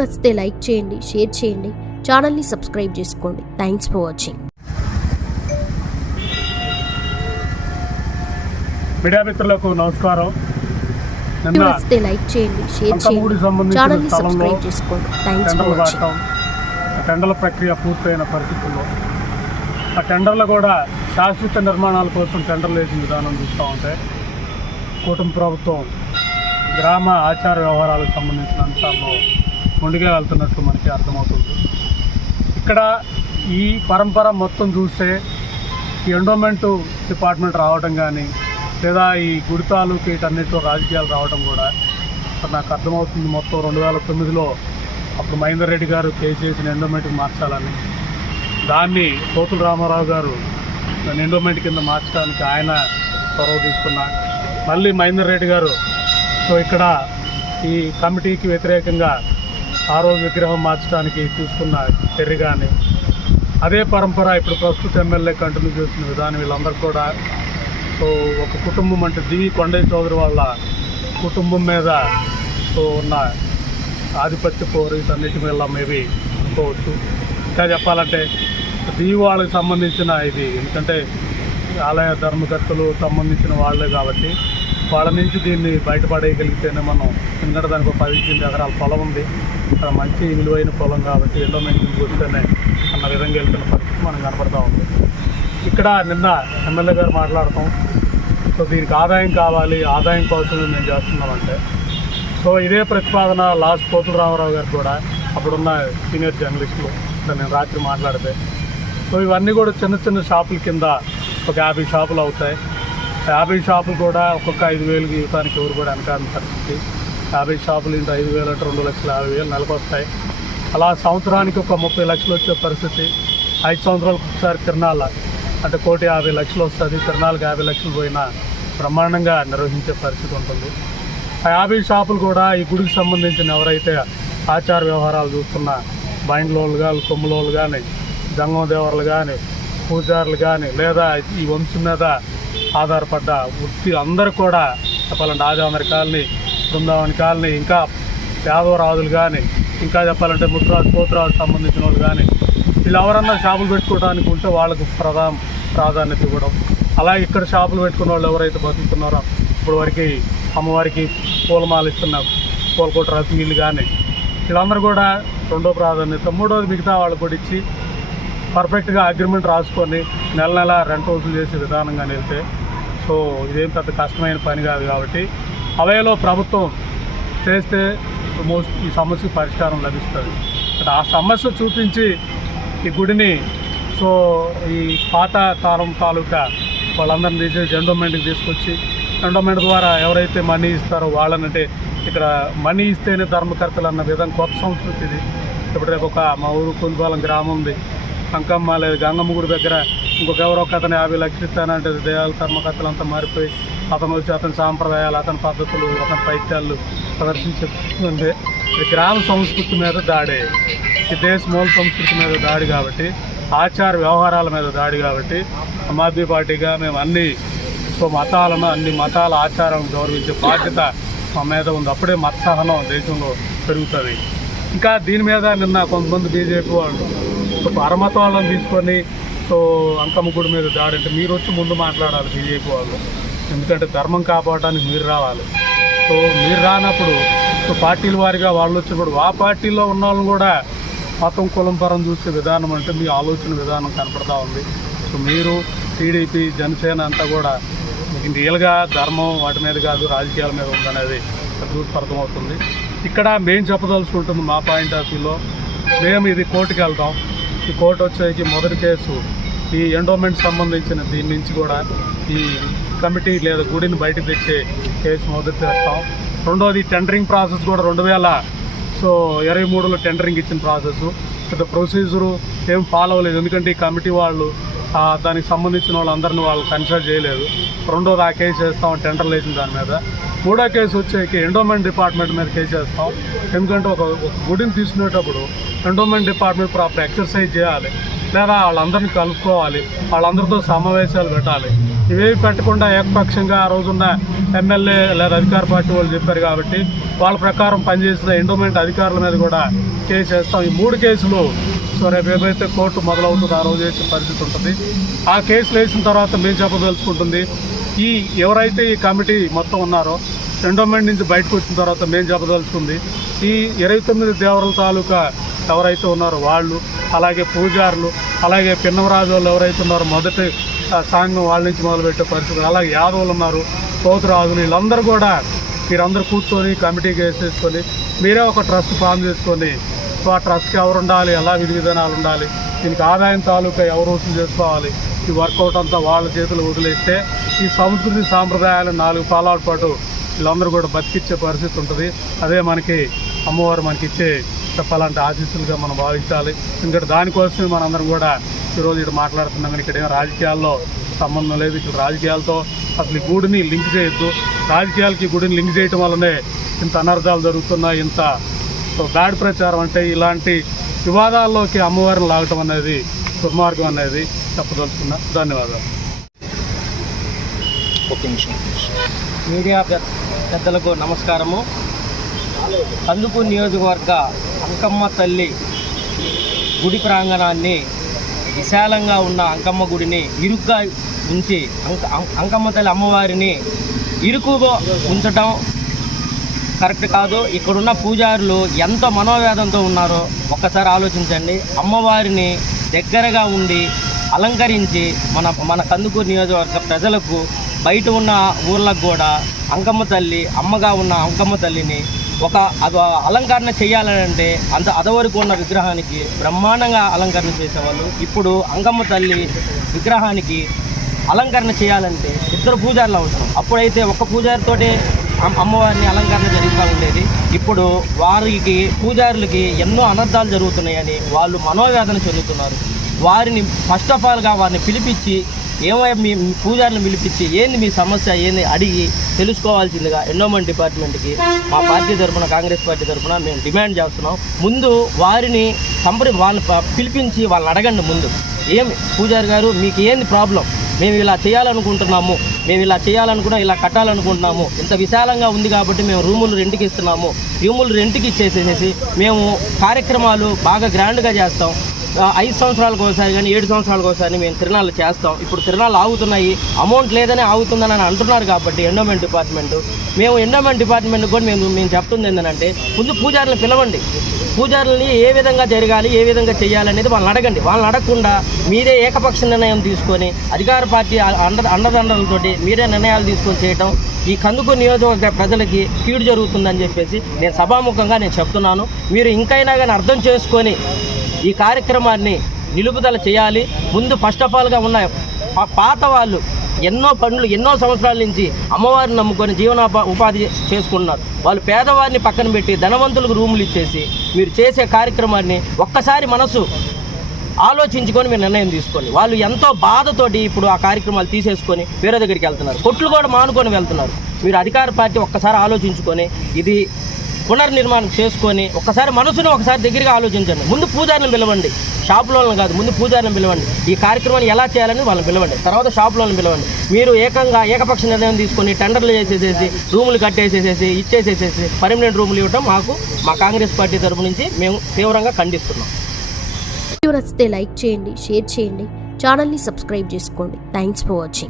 నచ్చితే లైక్ చేయండి, షేర్ చేయండి, ఛానల్ని సబ్స్క్రైబ్ చేసుకోండి. Thanks for watching. మీడియా మిత్రులకు నమస్కారం. నచ్చితే లైక్ చేయండి, షేర్ చేయండి, ఛానల్ని సబ్స్క్రైబ్ చేసుకోండి. Thanks for watching. టెండర్ల ప్రక్రియ పూర్తయిన పరిస్థితుల్లో ఆ టెండర్లు కూడా శాశ్వత నిర్మాణాల కోసం టెండర్లు వేసిన విధానం చూస్తూ ఉంటే కూటమి ప్రభుత్వం గ్రామ ఆచార వ్యవహారాలకు సంబంధించిన అంశాల్లో ముందుగా వెళ్తున్నట్లు మనకి అర్థమవుతుంది. ఇక్కడ ఈ పరంపర మొత్తం చూస్తే ఈ ఎండోమెంట్ డిపార్ట్మెంట్ రావడం కానీ లేదా ఈ గుడి తాలూకు వీటన్నిటిలో రాజకీయాలు రావడం కూడా నాకు అర్థమవుతుంది. మొత్తం 2009లో అప్పుడు మహేందర్ రెడ్డి గారు కేసు చేసిన ఎండోమెంట్కి మార్చాలని, దాన్ని పోతుల రామారావు గారు ఎండోమెంట్ కింద మార్చడానికి ఆయన చొరవ తీసుకున్న, మళ్ళీ మహేందర్ రెడ్డి గారు ఇక్కడ ఈ కమిటీకి వ్యతిరేకంగా ఆ రోజు విగ్రహం మార్చడానికి తీసుకున్న చర్య కానీ, అదే పరంపర ఇప్పుడు ప్రస్తుత ఎమ్మెల్యే కంటిన్యూ చేసిన విధానం వీళ్ళందరూ కూడా ఒక కుటుంబం అంటే దివి కొండయ్య చౌదరి వాళ్ళ కుటుంబం మీద ఉన్న ఆధిపత్య పోరు వీటన్నిటి మీద మేబీ అనుకోవచ్చు. ఇంకా చెప్పాలంటే దివి వాళ్ళకి సంబంధించిన ఇది ఎందుకంటే ఆలయ ధర్మకర్తలు సంబంధించిన వాళ్ళే కాబట్టి వాళ్ళ నుంచి దీన్ని బయటపడేయగలిగితేనే మనం, ఎందుకంటే దానికి 18 ఎకరాల పొలం ఉంది, అక్కడ మంచి విలువైన పొలం కాబట్టి ఎండోమెంట్కి వస్తేనే అన్న విధంగా వెళ్తున్న పరిస్థితి మనకు కనపడతా ఉంది. ఇక్కడ నిన్న ఎమ్మెల్యే గారు మాట్లాడతాం, దీనికి ఆదాయం కావాలి, ఆదాయం కోసమే మేము చేస్తున్నామంటే ఇదే ప్రతిపాదన లాస్ట్ పోతుల రామారావు గారు కూడా అప్పుడున్న సీనియర్ జర్నలిస్టులు నేను రాత్రి మాట్లాడితే ఇవన్నీ కూడా చిన్న చిన్న షాపుల కింద ఒక 50 షాపులు అవుతాయి. 50 షాపులు కూడా ఒక్కొక్క 5,000 ఇవ్వడానికి ఎవరు కూడా వెనకాలని పరిస్థితి. 50 షాపులు ఇంటూ 5,000 అంటే 2,50,000 నెలకు వస్తాయి. అలా సంవత్సరానికి ఒక 30 లక్షలు వచ్చే పరిస్థితి. 5 సంవత్సరాలకు ఒకసారి తిరణాల అంటే 1,50,00,000 వస్తుంది. తిరణాలకు 50 లక్షలు పోయినా బ్రహ్మాండంగా నిర్వహించే పరిస్థితి ఉంటుంది. ఆ 50 షాపులు కూడా ఈ గుడికి సంబంధించిన ఎవరైతే ఆచార వ్యవహారాలు చూస్తున్న బైండ్లోళ్ళు కానీ, కొమ్ములోళ్ళు కానీ, జంగమదేవర్లు కానీ, పూజారులు కానీ, లేదా ఈ వంశం మీద ఆధారపడ్డ వృత్తి అందరూ కూడా చెప్పాలంటే ఆజామరి కాలనీ, బృందావని కాలనీ, ఇంకా యాదవరాజులు కానీ, ఇంకా చెప్పాలంటే ముద్రాజు పోతురాజు సంబంధించిన వాళ్ళు కానీ, వీళ్ళు ఎవరన్నా షాపులు పెట్టుకోవడానికి ఉంటే వాళ్ళకు ప్రాధాన్యత ఇవ్వడం. అలా ఇక్కడ షాపులు పెట్టుకున్న వాళ్ళు ఎవరైతే బతుకుతున్నారో ఇప్పుడు వరకు అమ్మవారికి పూలమాల ఇస్తున్న పూలకోట రసీలు కానీ వీళ్ళందరూ కూడా రెండో ప్రాధాన్యత. మూడోది మిగతా వాళ్ళకు కూడా ఇచ్చి పర్ఫెక్ట్గా అగ్రిమెంట్ రాసుకొని నెల నెల రెంట్ వసూలు చేసే విధానంగా వెళ్తే ఇదేం పెద్ద కష్టమైన పని కాదు. కాబట్టి అవేలో ప్రభుత్వం చేస్తే ఈ సమస్యకు పరిష్కారం లభిస్తుంది. ఆ సమస్య చూపించి ఈ గుడిని ఈ పాత తరం తాలూకా వాళ్ళందరినీ తీసేసి ఎండోమెంట్కి తీసుకొచ్చి ఎండోమెంట్ ద్వారా ఎవరైతే మనీ ఇస్తారో వాళ్ళనంటే ఇక్కడ మనీ ఇస్తేనే ధర్మకర్తలు అన్న విధంగా కొత్త సంస్కృతి ఇది. ఇప్పుడు రేపు మా ఊరు కుందుపాలెం గ్రామం ఉంది, అంకమ్మ లేదు గంగమ్మ గుడి దగ్గర ఇంకొక ఎవరో అతను 50 లక్షలు ఇస్తానంటే దేవాల ధర్మకర్తలు అంతా మారిపోయి అతను వచ్చి అతని సాంప్రదాయాలు, అతని పద్ధతులు, అతని పైత్యాలు ప్రదర్శించుంది. ఇది గ్రామ సంస్కృతి మీద దాడే, ఈ దేశ మూల సంస్కృతి మీద దాడి కాబట్టి, ఆచార వ్యవహారాల మీద దాడి కాబట్టి ఆమ్ ఆద్మీ పార్టీగా మేము అన్ని మతాల ఆచారాలను గౌరవించే బాధ్యత మా మీద ఉంది. అప్పుడే మత సహనం దేశంలో పెరుగుతుంది. ఇంకా దీని మీద నిన్న కొంతమంది బీజేపీ వాళ్ళు పరమతం వాళ్ళని తీసుకొని అంకమ్మ గుడి మీద దాడి అంటే మీరు వచ్చి ముందు మాట్లాడాలి బీజేపీ వాళ్ళు, ఎందుకంటే ధర్మం కాపాడడానికి మీరు రావాలి. మీరు రానప్పుడు పార్టీల వారిగా వాళ్ళు వచ్చినప్పుడు ఆ పార్టీలో ఉన్న వాళ్ళని కూడా మతం కులం పరం చూసే విధానం అంటే మీ ఆలోచన విధానం కనపడతా ఉంది. మీరు టీడీపీ జనసేన అంతా కూడా రియల్గా ధర్మం వాటి మీద కాదు రాజకీయాల మీద ఉందనేది చూసి అర్థమవుతుంది. ఇక్కడ మేము చెప్పదలుచుకుంటుంది మా పాయింట్ ఆఫ్ వ్యూలో, మేము ఇది కోర్టుకి వెళ్తాం. ఈ కోర్టు వచ్చేకి మొదటి కేసు ఈ ఎండోమెంట్ సంబంధించిన దీని నుంచి కూడా ఈ కమిటీ లేదా గుడిని బయటకు తెచ్చే కేసు మొదటి చేస్తాం. రెండోది టెండరింగ్ ప్రాసెస్ కూడా 2023లో టెండరింగ్ ఇచ్చిన ప్రాసెస్ పెద్ద ప్రొసీజరు ఏం ఫాలో అవ్వలేదు. ఎందుకంటే ఈ కమిటీ వాళ్ళు దానికి సంబంధించిన వాళ్ళందరినీ వాళ్ళు కన్సల్ట్ చేయలేదు. రెండోది ఆ కేసు వేస్తాం టెండర్లు వేసిన దాని మీద. మూడో కేసు వచ్చేకి ఎండోమెంట్ డిపార్ట్మెంట్ మీద కేసు వేస్తాం. ఎందుకంటే ఒక గుడిని తీసుకునేటప్పుడు ఎండోమెంట్ డిపార్ట్మెంట్ ప్రాపర్ ఎక్సర్సైజ్ చేయాలి. లేదా వాళ్ళందరినీ కలుపుకోవాలి, వాళ్ళందరితో సమావేశాలు పెట్టాలి. ఇవేవి పెట్టకుండా ఏకపక్షంగా ఆ రోజున్న ఎమ్మెల్యే లేదా అధికార పార్టీ వాళ్ళు చెప్పారు కాబట్టి వాళ్ళ ప్రకారం పనిచేసిన ఎండోమెంట్ అధికారుల మీద కూడా కేసు వేస్తాం. ఈ 3 కేసులు సో రేపు ఏదైతే కోర్టు మొదలవుతుందో ఆ రోజు వేసే పరిస్థితి ఉంటుంది. ఆ కేసులు వేసిన తర్వాత మేము చెప్పదలుచుకుంటుంది, ఈ ఎవరైతే ఈ కమిటీ మొత్తం ఉన్నారో ఎండోమెంట్ నుంచి బయటకు వచ్చిన తర్వాత మేము చెప్పదలుచుకుంది, ఈ 29 దేవరల తాలూకా ఎవరైతే ఉన్నారో వాళ్ళు, అలాగే పూజారులు, అలాగే పిన్నమరాజు వాళ్ళు ఎవరైతే ఉన్నారో మొదటి సాంఘం వాళ్ళ నుంచి మొదలుపెట్టే పరిస్థితులు, అలాగే యాదవులు ఉన్నారు, పోతురాజులు, వీళ్ళందరూ కూడా మీరందరూ కూర్చొని కమిటీకి వేసేసుకొని మీరే ఒక ట్రస్ట్ ఫామ్ చేసుకొని, సో ఆ ట్రస్ట్కి ఎవరు ఉండాలి, ఎలా విధి విధానాలు ఉండాలి, దీనికి ఆదాయం తాలూకా ఎవరు వసూలు చేసుకోవాలి, ఈ వర్కౌట్ అంతా వాళ్ళ చేతులు వదిలేస్తే ఈ సంస్కృతి సాంప్రదాయాలు 4 కాలాల పాటు వీళ్ళందరూ కూడా బతికిచ్చే పరిస్థితి ఉంటుంది. అదే మనకి అమ్మవారు మనకిచ్చే చెప్పాలంటే ఆశీస్సులుగా మనం భావించాలి. ఎందుకంటే దానికోసమే మనందరం కూడా ఈరోజు ఇక్కడ మాట్లాడుతున్నాం. కానీ ఇక్కడ ఏం రాజకీయాల్లో సంబంధం లేదు. ఇక్కడ రాజకీయాలతో అసలు ఈ గుడిని లింక్ చేయొద్దు. రాజకీయాలకి ఈ గుడిని లింక్ చేయటం వల్లనే ఇంత అనర్థాలు జరుగుతున్నాయి, ఇంత గాడి ప్రచారం అంటే ఇలాంటి వివాదాల్లోకి అమ్మవారిని లాగటం అనేది దుర్మార్గం అనేది చెప్పదలుచుకున్నా. ధన్యవాదాలు. మీడియా పెద్దలకు నమస్కారము. కందుకూరు నియోజకవర్గ అంకమ్మ తల్లి గుడి ప్రాంగణాన్ని విశాలంగా ఉన్న అంకమ్మ గుడిని ఇరుగ్గా ఉంచి అంకమ్మ తల్లి అమ్మవారిని ఇరుకుగా ఉంచటం కరెక్ట్ కాదు. ఇక్కడున్న పూజారులు ఎంత మనోవేదంతో ఉన్నారో ఒక్కసారి ఆలోచించండి. అమ్మవారిని దగ్గరగా ఉండి అలంకరించి మన కందుకూరు నియోజకవర్గ ప్రజలకు బయట ఉన్న ఊర్లకు కూడా అంకమ్మ తల్లి అమ్మగా ఉన్న అంకమ్మ తల్లిని ఒక అలంకరణ చేయాలంటే అదవరకు ఉన్న విగ్రహానికి బ్రహ్మాండంగా అలంకరణ చేసేవాళ్ళు. ఇప్పుడు అంకమ్మ తల్లి విగ్రహానికి అలంకరణ చేయాలంటే 2 పూజారులు అవసరం. అప్పుడైతే ఒక పూజారితోటే అమ్మవారిని అలంకరణ జరుగుతూ ఉండేది. ఇప్పుడు వారికి పూజారులకి ఎన్నో అనర్థాలు జరుగుతున్నాయని వాళ్ళు మనోవేదన చెందుతున్నారు. వారిని ఫస్ట్ ఆఫ్ ఆల్గా వారిని పిలిపించి ఏమై మీ పూజారులను పిలిపించి ఏంది మీ సమస్య ఏంది అడిగి తెలుసుకోవాల్సిందిగా ఎండోమెంట్ డిపార్ట్మెంట్కి మా పార్టీ తరఫున కాంగ్రెస్ పార్టీ తరఫున మేము డిమాండ్ చేస్తున్నాం. ముందు వారిని వాళ్ళని పిలిపించి వాళ్ళని అడగండి. ముందు ఏమి పూజారి గారు మీకు ఏంది ప్రాబ్లం, మేము ఇలా చేయాలనుకుంటున్నాము, మేము ఇలా చేయాలనుకున్నా ఇలా కట్టాలనుకుంటున్నాము, ఇంత విశాలంగా ఉంది కాబట్టి మేము రూములు రెంట్కి ఇస్తున్నాము, రూములు రెంట్కి ఇచ్చేసేసి మేము కార్యక్రమాలు బాగా గ్రాండ్గా చేస్తాం. 5 సంవత్సరాలకు ఒకసారి కానీ 7 సంవత్సరాలకు ఒకసారి మేము తిరణాలు చేస్తాం. ఇప్పుడు తిరణాలు ఆగుతున్నాయి, అమౌంట్ లేదని ఆగుతుందని అంటున్నారు కాబట్టి ఎండోమెంట్ డిపార్ట్మెంట్ కూడా మేము చెప్తుంది ఏంటంటే ముందు పూజారులను పిలవండి. పూజారులని ఏ విధంగా జరగాలి, ఏ విధంగా చేయాలనేది వాళ్ళని అడగండి. వాళ్ళని అడగకుండా మీరే ఏకపక్ష నిర్ణయం తీసుకొని అధికార పార్టీ అండదండలతోటి మీరే నిర్ణయాలు తీసుకొని చేయటం ఈ కందుకూరు నియోజకవర్గ ప్రజలకి కీడు జరుగుతుందని చెప్పేసి నేను సభాముఖంగా చెప్తున్నాను. మీరు ఇంకైనా కానీ అర్థం చేసుకొని ఈ కార్యక్రమాన్ని నిలుపుదల చేయాలి. ముందు ఫస్ట్ ఆఫ్ ఆల్గా ఉన్న పాత వాళ్ళు ఎన్నో సంవత్సరాల నుంచి అమ్మవారిని నమ్ముకొని ఉపాధి చేసుకున్నారు. వాళ్ళు పేదవారిని పక్కన పెట్టి ధనవంతులకు రూములు ఇచ్చేసి మీరు చేసే కార్యక్రమాన్ని ఒక్కసారి మనసు ఆలోచించుకొని మీరు నిర్ణయం తీసుకోండి. వాళ్ళు ఎంతో బాధతోటి ఇప్పుడు ఆ కార్యక్రమాలు తీసేసుకొని వేరే దగ్గరికి వెళ్తున్నారు, కొట్లు కూడా మానుకొని వెళ్తున్నారు. మీరు అధికార పార్టీ ఒక్కసారి ఆలోచించుకొని ఇది పునర్నిర్మాణం చేసుకొని ఒక్కసారి మనసును ఒకసారి దగ్గరగా ఆలోచించండి. ముందు పూజారులను పిలవండి, షాపులను కాదు, ముందు పూజారులను పిలవండి. ఈ కార్యక్రమాన్ని ఎలా చేయాలని వాళ్ళని పిలవండి, తర్వాత షాపులను పిలవండి. మీరు ఏకపక్ష నిర్ణయం తీసుకొని టెండర్లు చేసేసేసి రూములు కట్టేసేసేసి ఇచ్చేసేసేసి పర్మనెంట్ రూములు ఇవ్వటం మా కాంగ్రెస్ పార్టీ తరపు నుంచి మేము తీవ్రంగా ఖండిస్తున్నాం. వీడియో నచ్చితే లైక్ చేయండి, షేర్ చేయండి, ఛానల్ని సబ్స్క్రైబ్ చేసుకోండి. Thanks for watching.